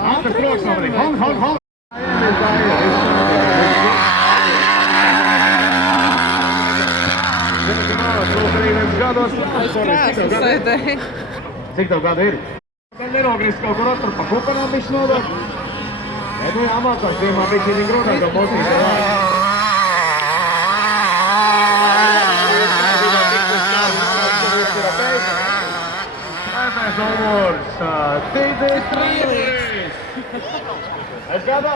Ātri priekšnobrīd. Hon. Cik tev gadu ir? Nenogriezt kaut kur attur pa kupenām bišķi nodot. Bet nu jāmākās, tīmā bišķi ir grūtāk, ka mocīs ir vārds. Pēdējais numurs, Tīdīs Trīlīs. Es gadā?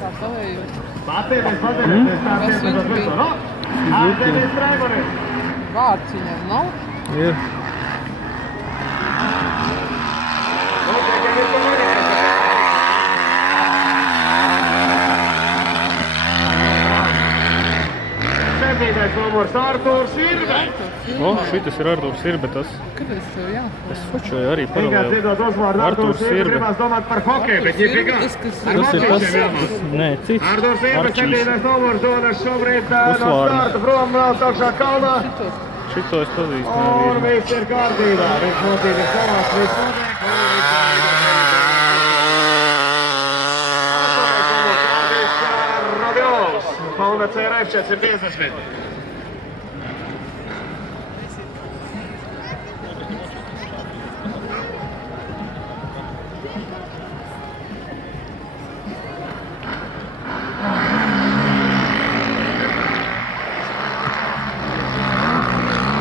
Kā pavēju? Patieties, tāpēc visu, no? Tīdīs Trīlīs. Vārds viņam nav? Ir. Septītais numurs Artūrs Irbe. O, šitas ir Artūrs Irbe, tas. Kāpēc tev jā? Es fočoju arī Tikai paralēli. dziedot uzvārdu Artūrs Irbe, gribās domāt par hokeju, bet ņifigā. Ar Tas ir tas, mocīšiem jāmās. nē, cits. Artūrs Irbe, Arčīs. septītais numurs dodas šobrīd no Uzvārdu. starta prom, brauc augšā kalnā. Šito es pazīstu. Un viss ir kārtībā. Viņš mocīt ir savās, viss notiek. Honda CRF 450.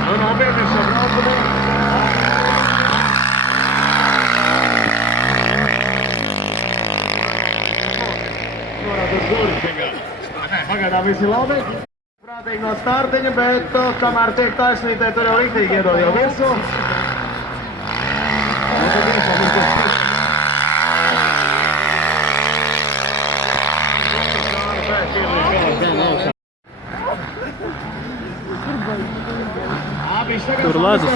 Nu, nopietni šo braukumu. Norāda uz guri vienkārši. Pagaidām viss ir labi. Prātīgi no startiņa, bet kamēr tiek taisnītē, tur jau riktīgi iedod jau virsū. Tur ledus.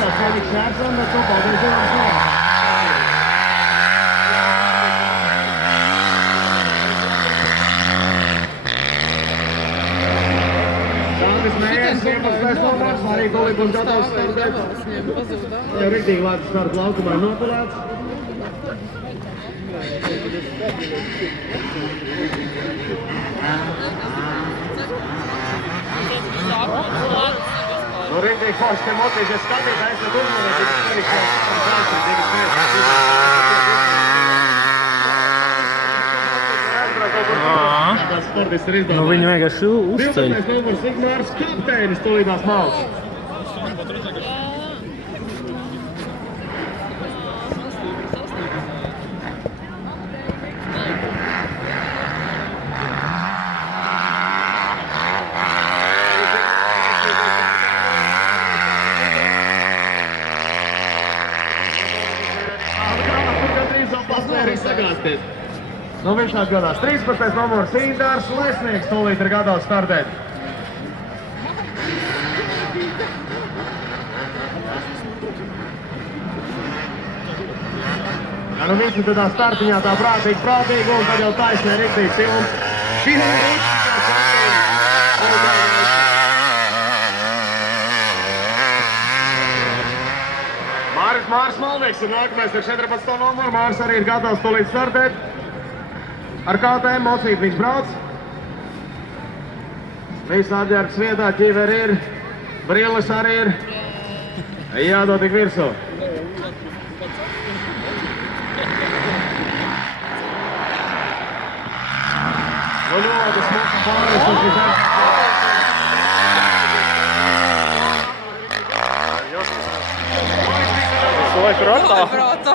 Arī kolīgi būs gatavs startēt. Jau riktīgi lētas starta laukumā ir nopilēts. Nu, riktīgi forši te motīšies skatītājs, tad uzmanīgi, ka arī šās sportists ir izdomājis. Nu, viņi vienkārši uzceļ. 12. numurs Igmārs kapteinis tūlītās malas. Nu, viņš nāk gadās 13. numurs Indārs Lesnieks tūlīt ir gatavs startēt. Ja nu visi tādā startiņā tā prātīgi un tad jau taisnē riktīgi films. Šī ir Māris Malnieks ir nākamais ar 14. numuru. Māris arī ir gatavs tūlīt startēt. Ar KTM mocīt viņš brauc. Viss atģērbs vietā, ķīveri ir, brilles arī ir. Jādod tik virsū. Nu, ļoti smuka pāris, tas ir Laiku ratā. Prātā.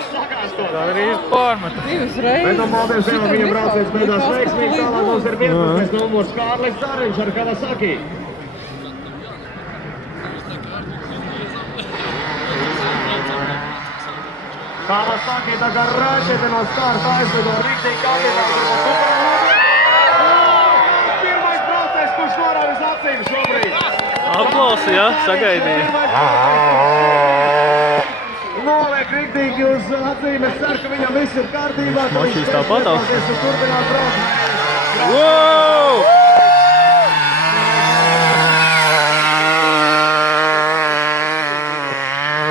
Tā ir īsti pārmeta. Divas reizes. Bet paldies Dievam, viņam brauciens beidās veiksmīgi. Tālāk mums ir 15. numurs Kārlis Zariņš ar Kawasaki. Kawasaki tagad raķete no starta aizvedo riktīgi kārtībā. Pirmais braucējs, kurš norāda uz acīm šobrīd. Aplausi, ja? Sagaidīja. Noliek riktīgi uz acīm, es ceru, ka viņam viss ir kārtībā. Mašīs tāpatās. Turpināt braukt. Wow!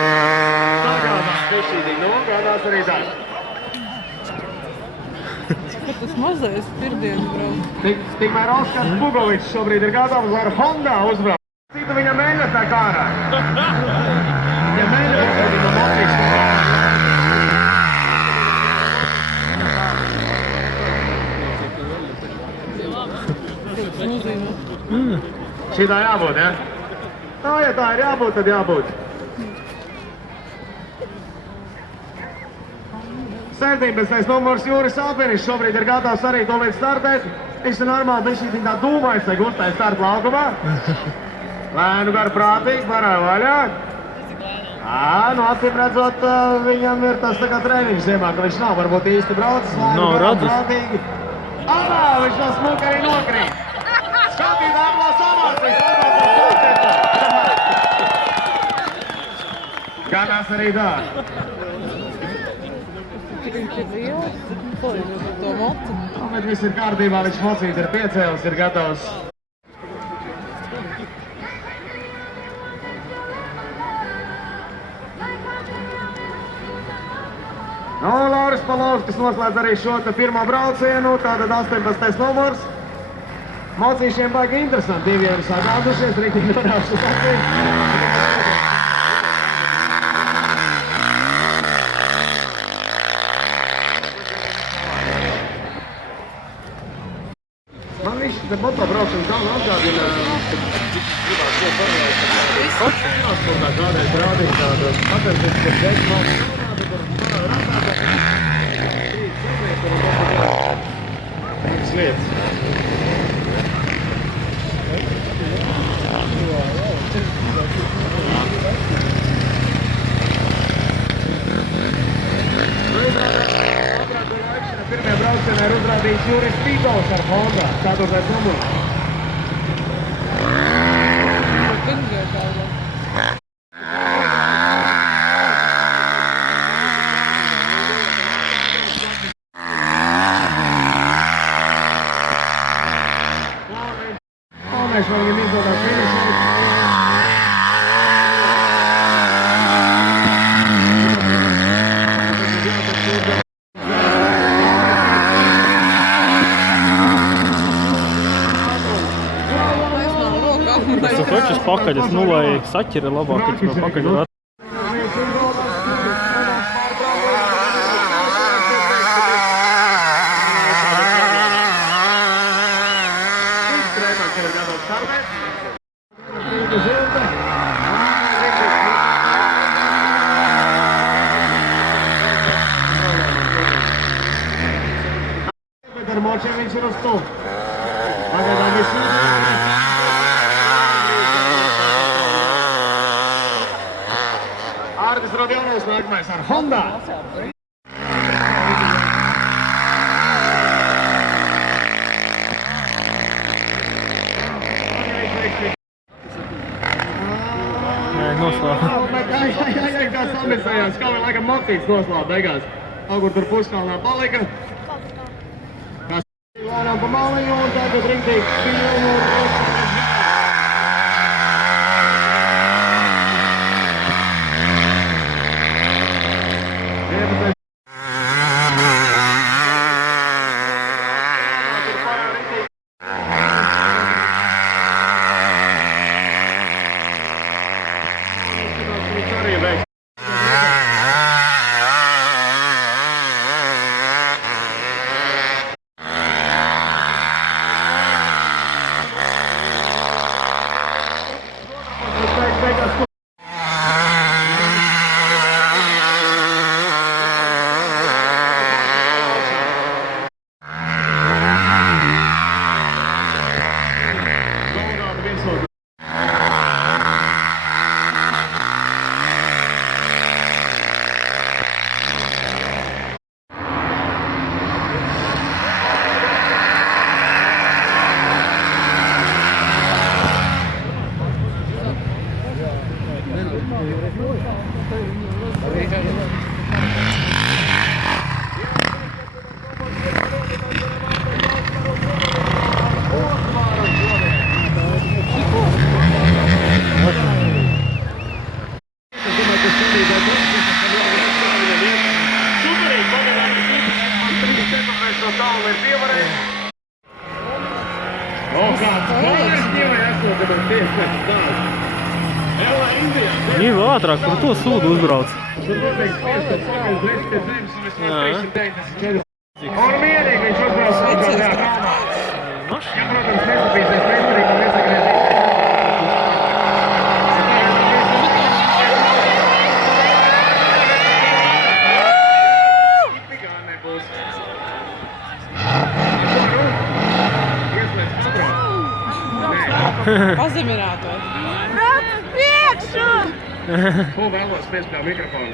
Sagādās bišķītīgi, nogādās arī tā. Pat tas mazais pirmdienas brauc. Tikmēr Oskars Pugovičs šobrīd ir gatavs ar Honda uzbraukt. Cita viņa mēģina tā kārā. Viņa mēģina no Motrīs. Tas nozīmē. Šitā jābūt, ja? Tā, ja tā ir jābūt, tad jābūt. 17. numurs Jūris Alpenis šobrīd ir gatavs arī to līdz startēt. Viņš ir normāli, viņš ir tā dūmais, lai gustāja starta laukumā. Lēnu gar prātīgi, varā vaļā. Nu, acīm redzot, viņam ir tas tā kā treniņš ziemā, ka viņš nav varbūt īsti braucis. Lēnu gar prātīgi. Viņš no smuka arī nokrīt. Skatīt, apmās amārtīs, ganās arī tā. Viņš ir liels, palīdzot ar to mocu. Bet viss ir kārtībā, viņš mocīt ir piecēlis, ir gatavs. Lauris Palovskis noslēdz arī šo te pirmo braucienu, tātad 18. numurs. Mocīšiem baigi interesanti, divi ir sagādušies, rītīgi nonākšu sacīt. Man viņš te motobraukšana galva atgādina, gribās to parādīt. Kočinās kaut kā kādreiz rādīt tādu patērpēc, kur dēļ Māks lietas. Pirmajā braucienā ir uzrādījis Juris Pītovs ar Honda, 4. numurs. Pirmdien galvā. Mēs vēl viņam izdodas finišēt. Es хочешь pakaļ, es nulēju saķeri labāk, kad vēl pakaļ var Ar močiem viņš ir uz tu. Pagaidām viss Ārtis Rodionovs nākamais ar Honda. Nē, noslēdz. Kā samisējās, kā vēl laikam Motīts noslāp beigās. Kaut kur tur puskalnā palika. Lēnām pa maliņu un tagad rinktīgi spīļu un tomēr pievarēja. O, kāds kontrs ņēmē esot, kad ir tieši tāds. Ela Indija. Viņi vēl ātrāk par to sūdu uzbrauc. Tur noteikti spiestot sākais reiz pie zemes un vismaz 394. Un mierīgi viņš uzbrauc otrajā kalnā. Ja, protams, nesapīsies meistarīgi un nesagriezīs. Tikā nebūs. Ko nu? Ieslēdz patronu. Pazeminātos. Ko vēlos piespēl mikrofonu?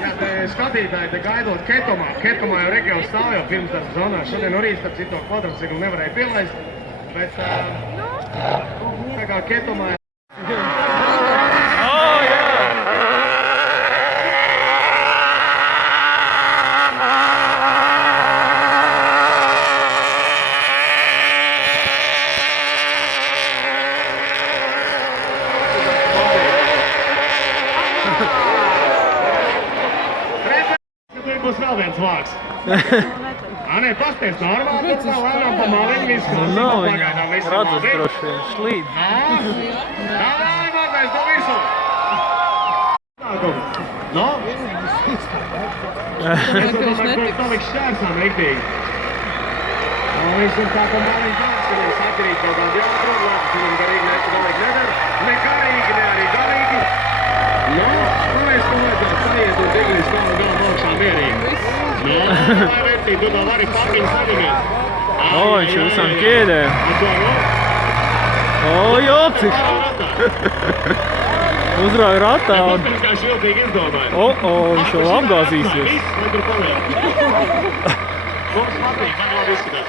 Jā, te skatītāji te gaidot Ketomā. Ketomā jau Regions stāv jau pirms darba zonā. Šodien no rīta starp citu kvadrociklu nevarēja pielaist. Bet tā kā Ketomā būs vēl viens vārds. Nē, pasties normāli, bet nav lēnām pa maliņu visu klausīt. Nav Pagaidām viņa visu radzes labi. droši vien šlīd. Davai, Martais, do visu! No? Es domāju, ko paliks šķērsām riktīgi. Viņš ir tā, ka maliņu daudz, ka viņš atkarīgi kaut kādi jāatrod, labi, viņam garīgi nedara. Ne garīgi, ne arī garīgi. No, un es domāju, tā sajiet un diglīs galvu augšā mierīgi. No, vai vecī, tu vēl vari pakiņu savināt. O, viņš ir visam ķēdēm. Un ko, no? O, jopcik! Uzrauj ratā un... Tas kā šviltīgi izdomāja. O, viņš vēl apgāzīsies. Viss, lai tur paliek. Mums patīk, man jau izskatās.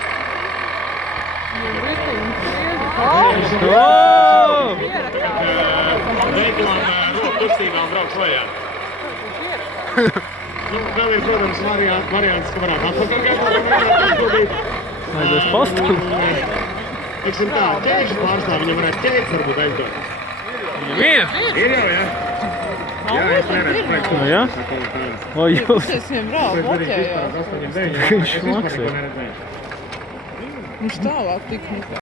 O! Veiklām roku kustībām brauks lejā. Nu, vēl ir, protams, variants, ka varētu atpakaļ Aizies pastu. Teiksim tā, ķēžu pārstāv, viņam varētu ķēdes varbūt aizdot. Viņam ir? Ir jau, jā? Jā, es neredzu priekš. O, jā? O, jūs. Es viņam brāli bloķēju. Viņš maksē. Viņš tālāk tik nekā.